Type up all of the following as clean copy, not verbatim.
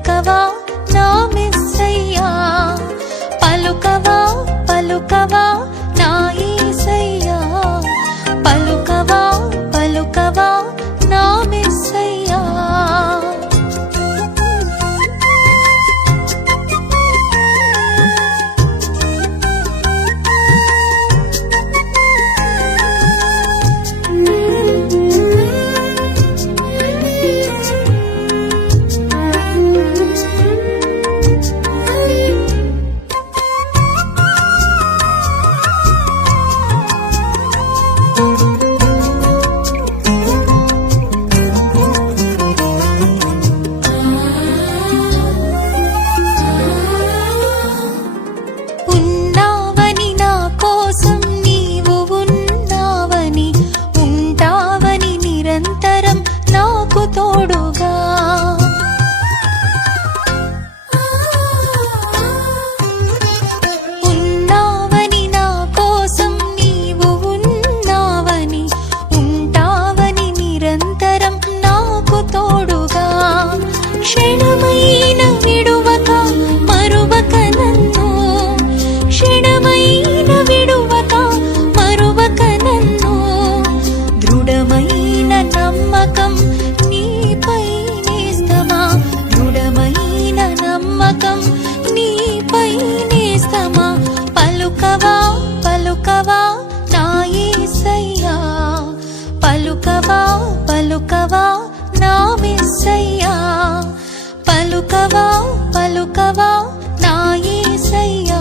పలుకవా నా మెస్సయ్యా, పలుకవా పలుకవా నా యేసయ్యా, పలుకవా పలుకవా నా మెస్సయ్యా. పలుకవా పలుకవా నా యేసయ్యా, పలుకవా పలుకవా నా మెస్సయ్యా, పలుకవా పలుకవా నా యేసయ్యా,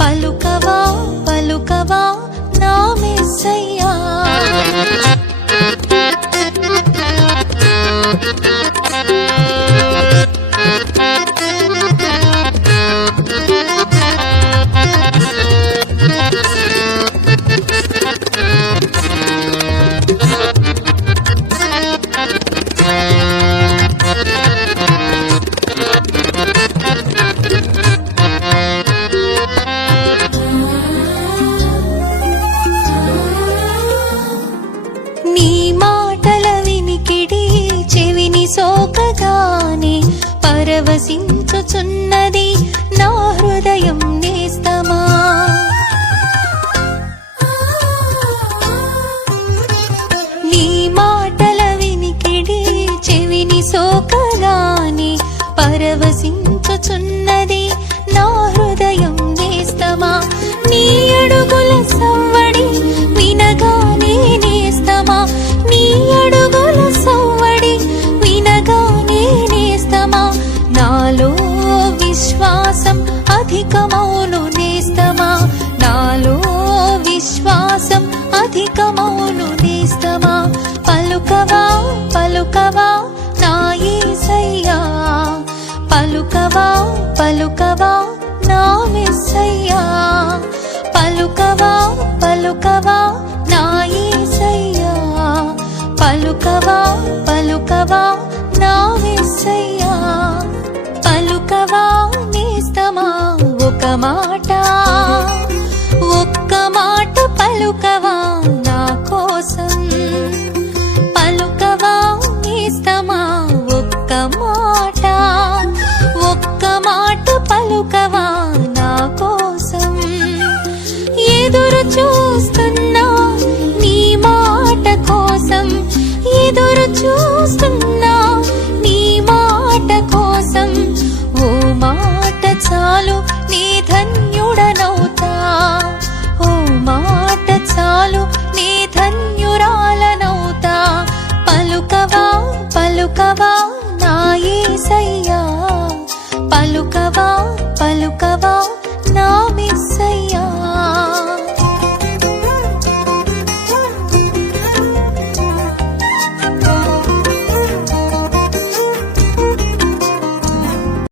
పలుకవా పలుకవా నా మెస్సయ్యా. నీ మాటల వినికిడి చెవిని సోకగానే పరవశించుచున్నది నా హృదయం నేస్తమా. నీ మాటల వినికిడి చెవిని సోకగానే పరవశించుచున్నది నా హృదయం నేస్తమా. నీ అడుగుల సవ్వడి వినగానే నేస్తమా, నీ అడుగుల సవ్వడి వినగానే నేస్తమా. నాలో విశ్వాసం అధికమౌను నేస్తమా, నాలో విశ్వాసం అధికమౌను నేస్తమా. పలుకవా పలుకవా నా యేసయ్యా, పలుకవా పలుకవా నా మెస్సయ్యా, పలుకవా పలుకవా నా యేసయ్యా, పలుకవా పలుకవా నా మెస్సయ్యా. పలుకవా నేస్తమా ఒక మాట, ఒక్క మాట పలుకవా నా కోసం, పలుకవా నేస్తమా ఒక్క మాట, ఒక్క మాట పలుకవా నా కోసం. ఎదురు చూస్తున్నా నీ మాట కోసం, ఎదురు చూస్తున్నా నీ మాట కోసం. ఓ మాట చాలు నీ ధన్యుడనవుతా, ఓ మాట చాలు నీ ధన్యురాలనవుతా. పలుకవా పలుకవా నా యేసయ్యా, పలుకవా